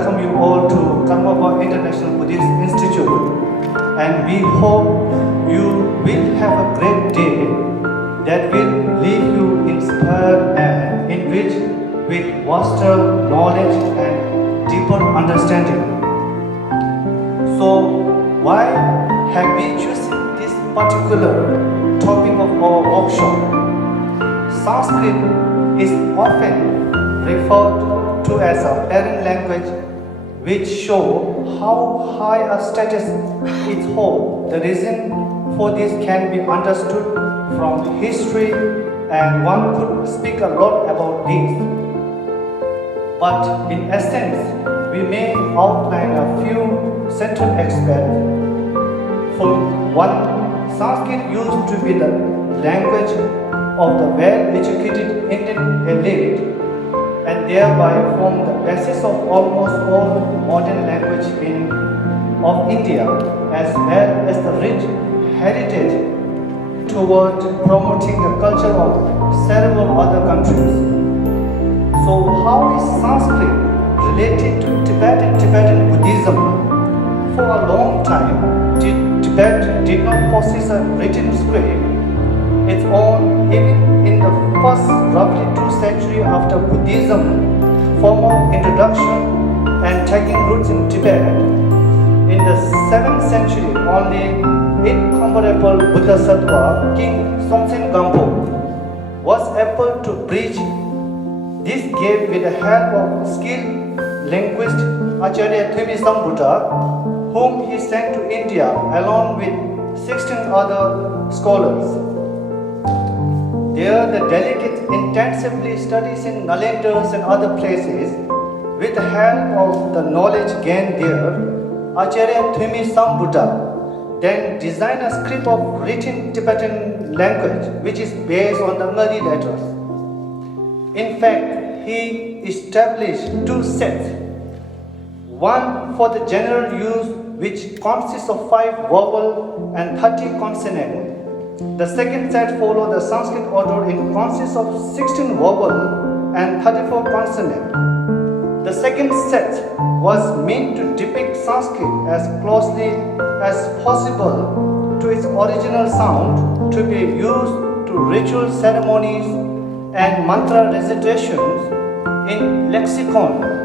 welcome you all to Karmapa International Buddhist Institute, and we hope you will have a great day that will leave you inspired and enriched with vaster knowledge and deeper understanding. So, why have we chosen this particular topic of our workshop? Sanskrit is often referred to as a parent language, which show how high a status it holds. The reason for this can be understood from history, and one could speak a lot about this. But in essence, we may outline a few central aspects. For one, Sanskrit used to be the language of the well-educated Indian elite, and thereby form the basis of almost all modern language of India, as well as the rich heritage toward promoting the culture of several other countries. So how is Sanskrit related to Tibet and Tibetan Buddhism? For a long time, Tibet did not possess a written script its own. Even in the first roughly 2 centuries after Buddhism formal introduction and taking roots in Tibet, in the 7th century only incomparable Bodhisattva King Somsen Gampo was able to bridge this gap with the help of skilled linguist Acharya Thimi, whom he sent to India along with 16 other scholars. There, the delegates intensively studies in Nalanders and other places. With the help of the knowledge gained there, Acharya Thimi then designed a script of written Tibetan language, which is based on the Ngari letters. In fact, he established 2 sets. One for the general use, which consists of 5 vowel and 30 consonant. The second set followed the Sanskrit order and consists of 16 vowel and 34 consonant. The second set was meant to depict Sanskrit as closely as possible to its original sound, to be used to ritual ceremonies and mantra recitations in lexicon.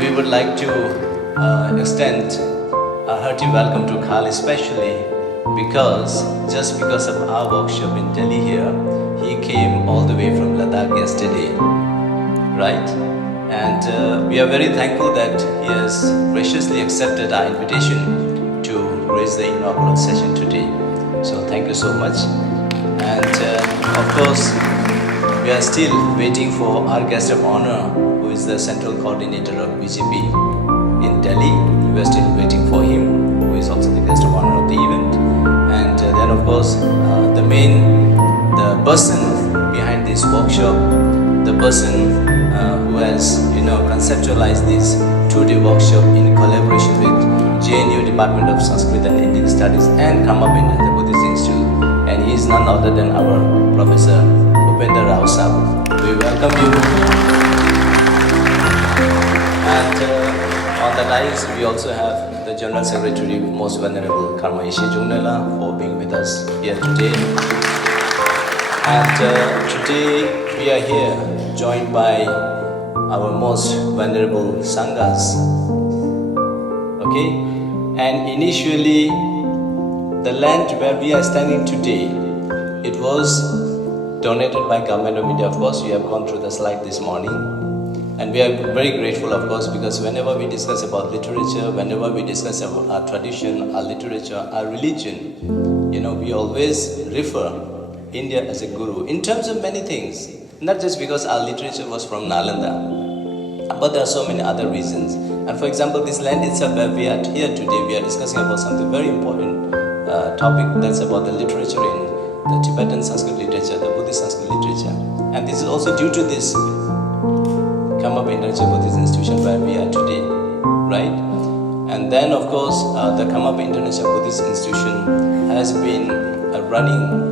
We would like to extend a hearty welcome to Khal, especially just because of our workshop in Delhi here. He came all the way from Ladakh yesterday, right? And we are very thankful that he has graciously accepted our invitation to raise the inaugural session today. So thank you so much. And of course, we are still waiting for our guest of honor, who is the central coordinator of BJP in Delhi. We are still waiting for him, who is also the guest of honor of the event. And then of course, the person behind this workshop, the person who has conceptualized this 2-day workshop in collaboration with JNU Department of Sanskrit and Indian Studies and Karmapa the Buddhist Institute. And he is none other than our Professor Upendra Rao Sahib. We welcome you. And on the dais, we also have the General Secretary, Most Venerable Karma Ishe Jungnela, for being with us here today. And today we are here joined by our most venerable Sanghas. Okay? And initially, the land where we are standing today, it was donated by Government of India. Of course, you have gone through the slide this morning. And we are very grateful, of course, because whenever we discuss about literature, whenever we discuss about our tradition, our literature, our religion, we always refer India as a guru in terms of many things. Not just because our literature was from Nalanda, but there are so many other reasons. And for example, this land itself, where we are here today, we are discussing about something very important topic, that's about the literature in the Tibetan Sanskrit literature, the Buddhist Sanskrit literature. And this is also due to this Kamapa International Buddhist Institution where we are today, right? And then of course, the Kamapa International Buddhist Institution has been running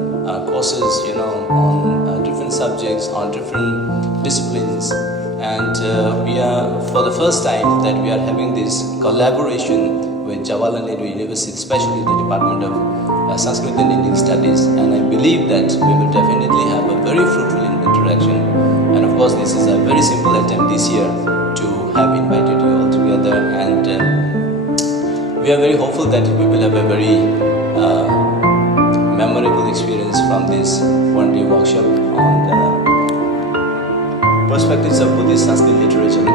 courses, on different subjects, on different disciplines. And we are, for the first time, that we are having this collaboration with Jawaharlal Nehru University, especially the Department of Sanskrit and Indian Studies. And I believe that we will definitely have a very fruitful interaction. And of course, this is a very simple attempt this year to have invited you all together. And we are very hopeful that we will have a very memorable experience from this one-day workshop on the perspectives of Buddhist Sanskrit literature in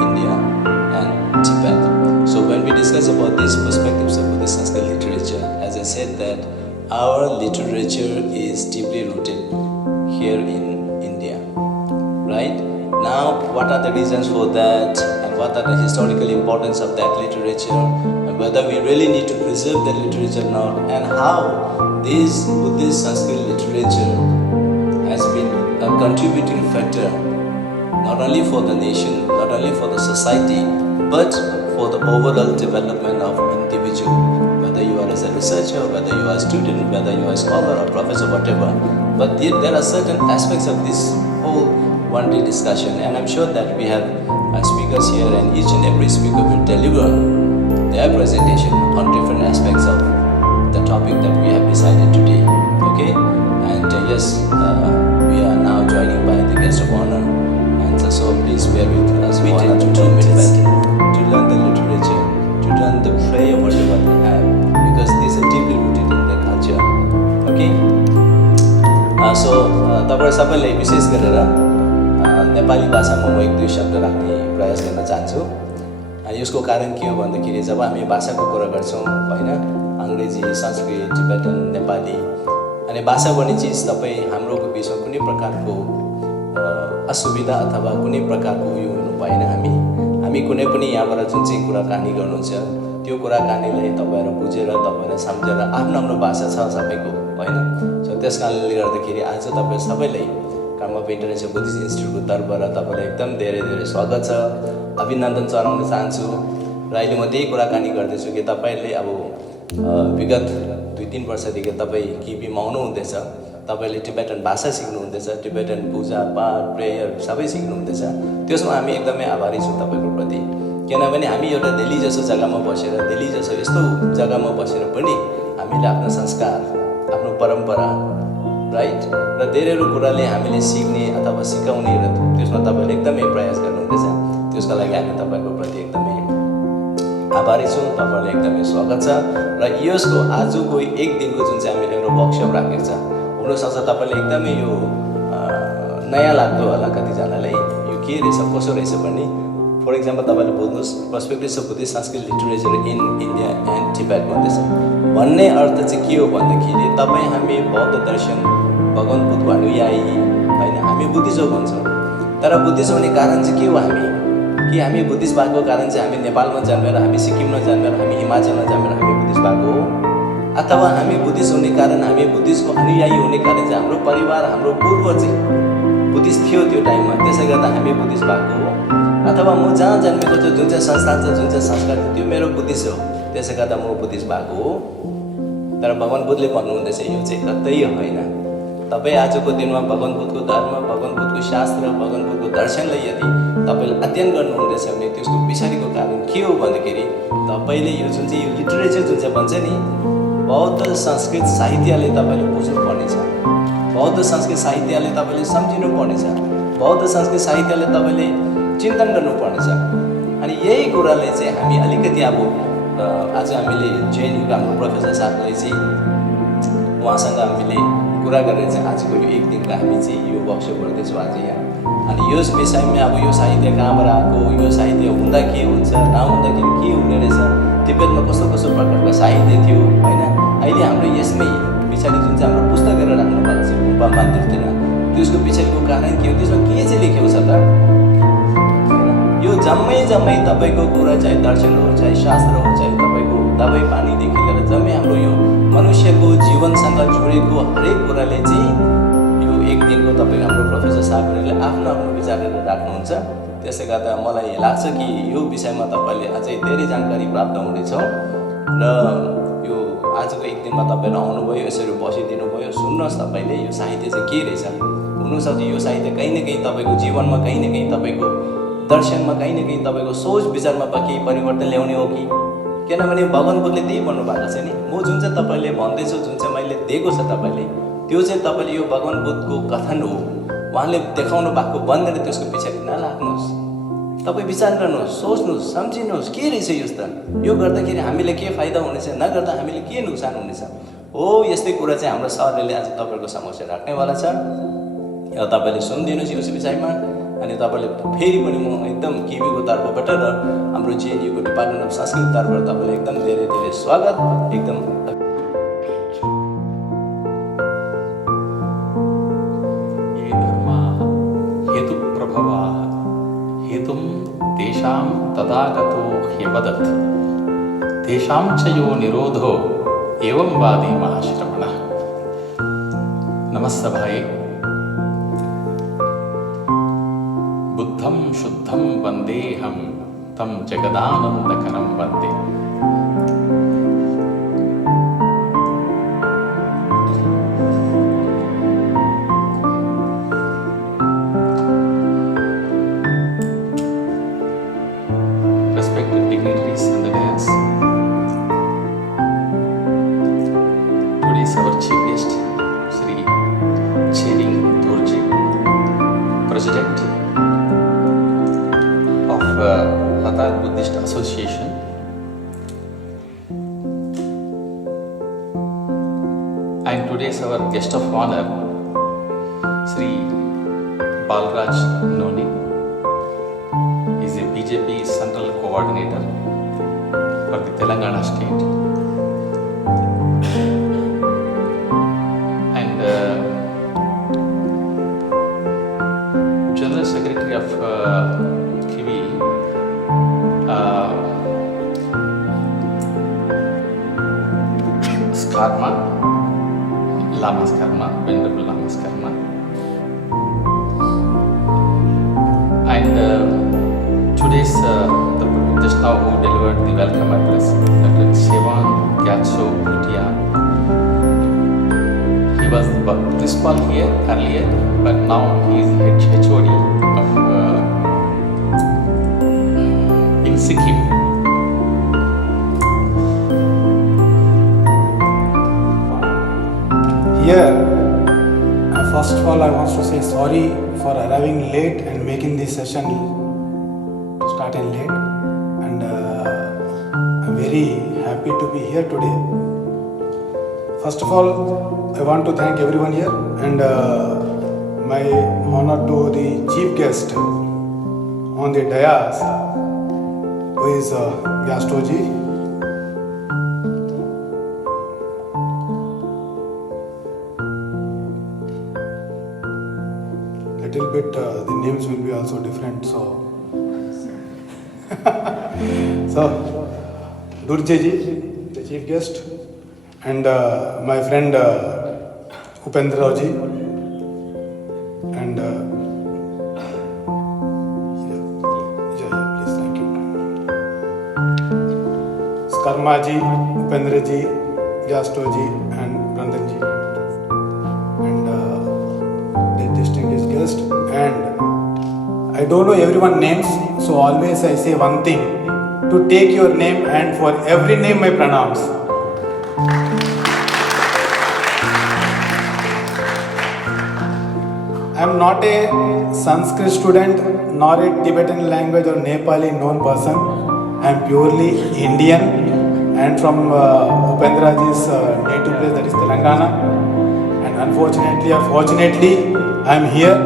India and Tibet. So when we discuss about these perspectives of Buddhist Sanskrit literature, as I said, that our literature is deeply rooted here in India, right? Now, what are the reasons for that, and what are the historical importance of that literature, and whether we really need to preserve that literature or not, and how this Buddhist Sanskrit literature has been a contributing factor not only for the nation, not only for the society, but for the overall development of individual. Whether you are as a researcher, whether you are a student, whether you are a scholar or professor, whatever. But there are certain aspects of this whole one-day discussion, and I'm sure that we have speakers here, and each and every speaker will deliver their presentation on different aspects of the topic that we have decided today. Okay? And yes, we are now joining by the guest of honor. So please bear with us. We take 2 minutes to learn the literature, to learn the prayer, whatever they have, because these are deeply rooted in their culture. Okay? So, तपाईहरु सबैले विशेष गरेर नेपाली भाषामा म 1-2 शब्द राख्ने प्रयास गर्न चाहन्छु। यसको कारण के हो भन्दाखेरि जब हामी भाषाको कुरा गर्छौं, हैन, अंग्रेजी, संस्कृत, टिबेटन, नेपाली, अनि भाषा भन्ने चीज तपाई हाम्रोको बिचमा कुनै प्रकारको असुविधा अथवा कुनै प्रकारको उयो हुनु भएन। हामी कुनै पनि यहाँबाट जुन चाहिँ कुराकानी गर्नुहुन्छ त्यो कुराकानीलाई तपाईहरु बुझेर, तपाईहरु सम्झेर, आफ्नो भाषा छ सबैको, हैन। सो त्यसकारणले गर्दाखेरि आज तपाईहरु सबैलाई कामप इन्टरनेशनल बुद्धिस्ट इन्स्टिट्युटको तर्फबाट तपाईलाई एकदम धेरै स्वागत छ, अभिनन्दन चढाउन चाहन्छु। र अहिले म त्यही कुराकानी गर्दैछु कि तपाईहरुले अब विगत 2-3 वर्षदेखि तपाई किबीमा आउनु हुँदैछ, तपाईले टिबेटन भाषा सिक्नु हुँदैछ, टिबेटन पूजा पाठ प्रेयर सबै सिक्नु हुँदैछ। त्यसमा हामी एकदमै आभारी छौं तपाईको प्रति, किनभने हामी एउटा दिल्ली जस्तो जग्गामा बसेर, दिल्ली जस्तो यस्तो जग्गामा बसेर पनि हामीले आफ्नो संस्कार, आफ्नो परम्परा, राइट, र धेरैवटा कुराले हामीले सिक्ने अथवा सिकाउने र त्यसमा तपाईले एकदमै प्रयास गर्नु हुँदैछ। त्यसको लागि हामी तपाईको प्रति एकदमै आभारी छौं, तपाईलाई एकदमै स्वागत छ। र यसको आजको 1 दिनको जुन चाहिँ हामीले एउटा वर्कशप राखेको छ, हुन सक्छ तपाईलाई एकदमै यो नयाँ लाग्दो होला कतिजनालाई, यो के रहेछ कसो रहेछ भन्ने। फर एक्जाम्पल तपाईले बुझ्नुस्, perspectives of Buddhist Sanskrit literature in India and Tibet भन्दैछ। भन्ने अर्थ चाहिँ के हो भन्दाखेरि तपाई हामी बौद्ध दर्शन, भगवान बुद्धको अनुयायी, हैन, हामी बुद्धिस्ट हो भन्छौं। तर बुद्धिस्ट हुने कारण चाहिँ के हो? कि हामी बुद्धिस्ट भएको कारण चाहिँ हामी नेपालमा जन्मेर, हामी सिक्किममा जन्मेर, हामी हिमाचलमा जन्मेर हामी बुद्धिस्ट भएको हो? अथवा हामी बुद्धिस्ट हुने कारण, हामी बुद्धिस्टको अनुयायी हुने कारण चाहिँ हाम्रो परिवार, हाम्रो पूर्वज चाहिँ बुद्धिस्ट थियो त्यो टाइममा, त्यसै गर्दा हामी बुद्धिस्ट भएको हो? अथवा म जहाँ जन्मेको छु, जुन चाहिँ संस्थान छ, जुन चाहिँ संस्कार छ, त्यो मेरो बुद्धिस्ट हो, त्यसै गर्दा म बुद्धिस्ट भएको हो? तर भगवान बुद्धले भन्नुहुँदैछ यो चाहिँ कतै होइन। तपाई आजको दिनमा भगवान बुद्धको धर्म, भगवान बुद्धको शास्त्र, भगवान बुद्धको दर्शनलाई यदि तपाईले अध्ययन गर्नुहुँदैछ भने त्यसको पछाडिको कारण के हो भन्दाखेरि तपाईले यो जुन चाहिँ यो लिटरेचर जुन चाहिँ भन्छ नि, बौद्ध संस्कृत साहित्यले तपाईले बुझ्नु पर्नेछ, बौद्ध संस्कृत साहित्यले तपाईले सम्झिनु पर्नेछ, बौद्ध संस्कृत साहित्यले तपाईले चिन्तन गर्नु पर्नेछ। अनि यही कुराले चाहिँ हामी अलिकति अब आज हामीले JNU को हाम्रो प्रोफेसर साहबले चाहिँ उहाँसँग हामीले कुरा गरेर चाहिँ आजको यो एक दिनको हामी चाहिँ यो वर्कसप गर्दैछौँ आज यहाँ। अनि यस विषयमा अब यो साहित्य कहाँबाट आएको, यो साहित्य हुँदा के हुन्छ, नहुँदाखेरि के हुने रहेछ, तिब्बतमा कस्तो कस्तो प्रकारको साहित्य थियो होइन। अहिले हाम्रो यसमै पछाडि जुन चाहिँ हाम्रो पुस्तकहरू राख्नु भएको छ गुम्बा मन्दिरतिर, त्यसको पछाडिको कारण के हो, त्यसमा के चाहिँ लेखेको छ त? यो जम्मै तपाईँको कुरा चाहे दर्शन हो, चाहे शास्त्र हो, चाहे तपाईँको दबाई पानीदेखि लिएर जम्मै हाम्रो यो मनुष्यको जीवनसँग जोडेको हरेक कुराले चाहिँ यो एक दिनको तपाईँको हाम्रो प्रोफेसर साहबहरूले आफ्नो आफ्नो विचारहरू राख्नुहुन्छ। त्यसले गर्दा मलाई लाग्छ कि यो विषयमा तपाईँले अझै धेरै जानकारी प्राप्त हुनेछ र यो आजको एक दिनमा तपाईँहरू आउनुभयो, यसरी बसिदिनु भयो, सुन्नुहोस् तपाईँले यो साहित्य चाहिँ के रहेछ। हुनसक्छ यो साहित्य कहीँ न कहीँ तपाईँको जीवनमा कहीँ न कहीँ तपाईँको दर्शनमा कहीँ न कहीँ तपाईँको सोच विचारमा केही परिवर्तन ल्याउने हो कि। किनभने भगवान बुद्धले त्यही भन्नुभएको छ नि, म जुन चाहिँ तपाईँले भन्दैछु, जुन चाहिँ मैले दिएको छ तपाईँले, त्यो चाहिँ तपाईँले यो भगवान बुद्धको कथन हो, उहाँले देखाउनु भएको भन्दैन, त्यसको पछाडि नलाग्नुहोस्। तपाईँ विचार गर्नुहोस्, सोच्नुहोस्, सम्झिनुहोस् के रहेछ यस्तो, यो गर्दाखेरि हामीले के फाइदा हुनेछ, नगर्दा हामीले के नोक्सान हुनेछ हो। यस्तै कुरा चाहिँ हाम्रो सरले आज तपाईँहरूको समक्ष राख्नेवाला छ। तपाईँले सुनिदिनुहोस् यस विषयमा। अनि तपाईँले फेरि पनि म एकदम केबीको तर्फबाट र हाम्रो JNUको डिपार्टमेन्ट अफ संस्कृत तर्फबाट तपाईँलाई एकदम धेरै धेरै स्वागत। एकदम ये धर्माः हेतुप्रभवाः हेतुं तेषां तथागतो ह्यवदत् तेषां च यो निरोधो एवं वादी महाश्रमणः। नमस्सभाये। बुद्धं शुद्धं वन्देऽहं तं जगदानन्दकरं वन्दे। Respected dignitaries and the dais, today is our chief guest, Sri JNU, President of Ladakh Buddhist Association. And today is our guest of honor, Sri Balraj Noni. He is a BJP Central Coordinator for the Telangana state. And General Secretary of KIWI, Skarma, Lama Skarma, Venerable Lama Skarma. And today's just now who delivered the welcome address, Dr. Sevan Gyatso Bhutia. He was the principal here earlier, but now he is HOD of in Sikkim. Here, first of all, I want to say sorry for arriving late and making this session starting late. And I'm very happy to be here today. First of all, I want to thank everyone here and my honor to the chief guest on the dais, who is Gyastoji. Little bit the names will be also different, so Durjeji, the chief guest, and my friend Upendra ji, and please, thank you. Skarma ji, Upendra ji, Gyasto ji, and Randan ji, and the distinguished guest. And I don't know everyone's names, so always I say one thing: to take your name, and for every name I pronounce. I am not a Sanskrit student, nor a Tibetan language or Nepali known person. I am purely Indian and from Upendraji's native place, that is Telangana. And unfortunately or fortunately, I am here.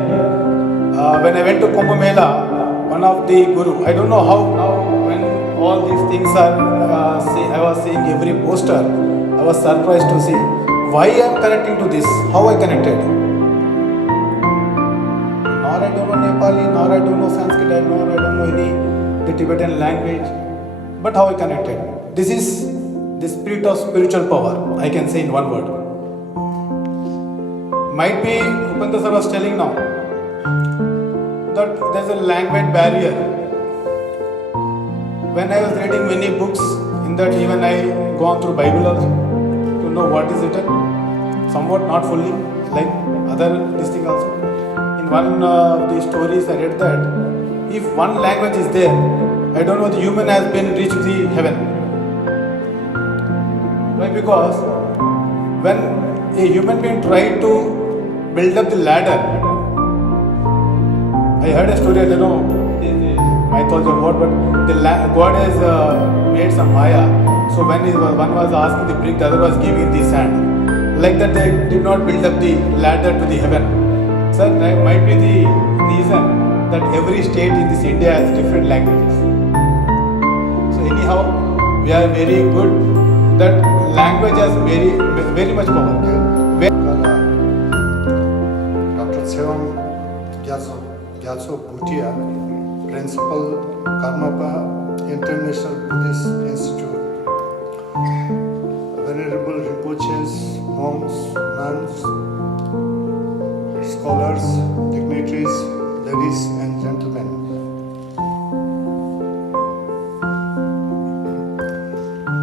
When I went to Kumbh Mela, one of the guru, I don't know how now when all these things are, I was seeing every poster, I was surprised to see why I am connecting to this, how I connected. Nor I don't know Nepali, nor I don't know Sanskrit, nor I don't know any the Tibetan language, but how I connected. This is the spirit of spiritual power, I can say in one word. Might be Upanda sir was telling now that there's a language barrier. When I was reading many books, in that even I gone through Bible also to know what is it, somewhat not fully, like other this thing also. In one of the stories I read that if one language is there, I don't know the human has been reached the heaven. Why? Because when a human being tried to build up the ladder, I heard a story, I don't know, mythology or what, but God has made some Maya. So when one was asking the brick, the other was giving the sand. Like that, they did not build up the ladder to the heaven. Sir, that might be the reason that every state in this India has different languages. So anyhow, we are very good that language has very much power. Dr. Tseong Gyatso Bhutia, Principal, Karmapa International Buddhist Institute, Venerable Rinpoches, monks, nuns, scholars, dignitaries, ladies and gentlemen.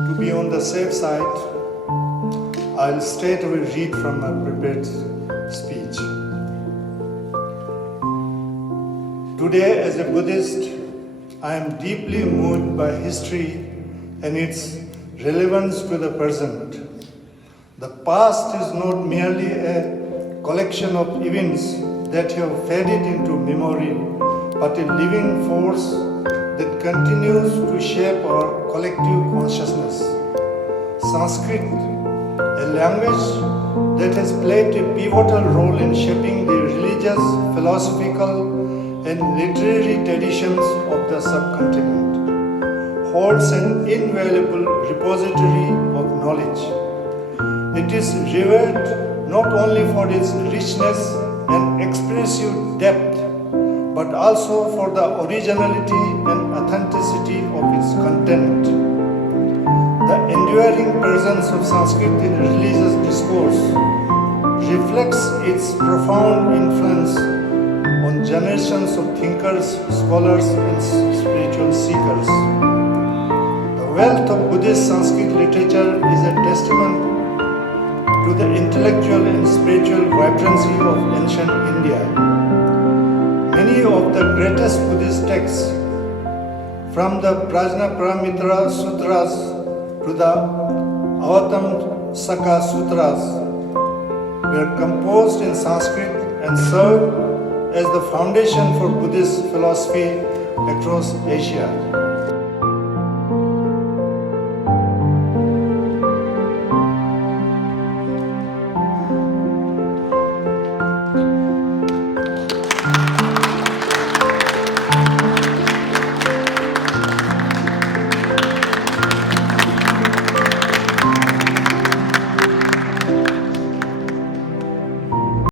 To be on the safe side, I'll straight away read from my prepared speech. Today, as a Buddhist, I am deeply moved by history and its relevance to the present. The past is not merely a collection of events that have faded into memory, but a living force that continues to shape our collective consciousness. Sanskrit, a language that has played a pivotal role in shaping the religious, philosophical, and literary traditions of the subcontinent, holds an invaluable repository of knowledge. It is revered not only for its richness and expressive depth, but also for the originality and authenticity of its content. The enduring presence of Sanskrit in religious discourse reflects its profound influence on generations of thinkers, scholars, and spiritual seekers. The wealth of Buddhist Sanskrit literature is a testament to the intellectual and spiritual vibrancy of ancient India. Many of the greatest Buddhist texts, from the Prajnaparamita Sutras to the Avatamsaka Sutras, were composed in Sanskrit and served as the foundation for Buddhist philosophy across Asia.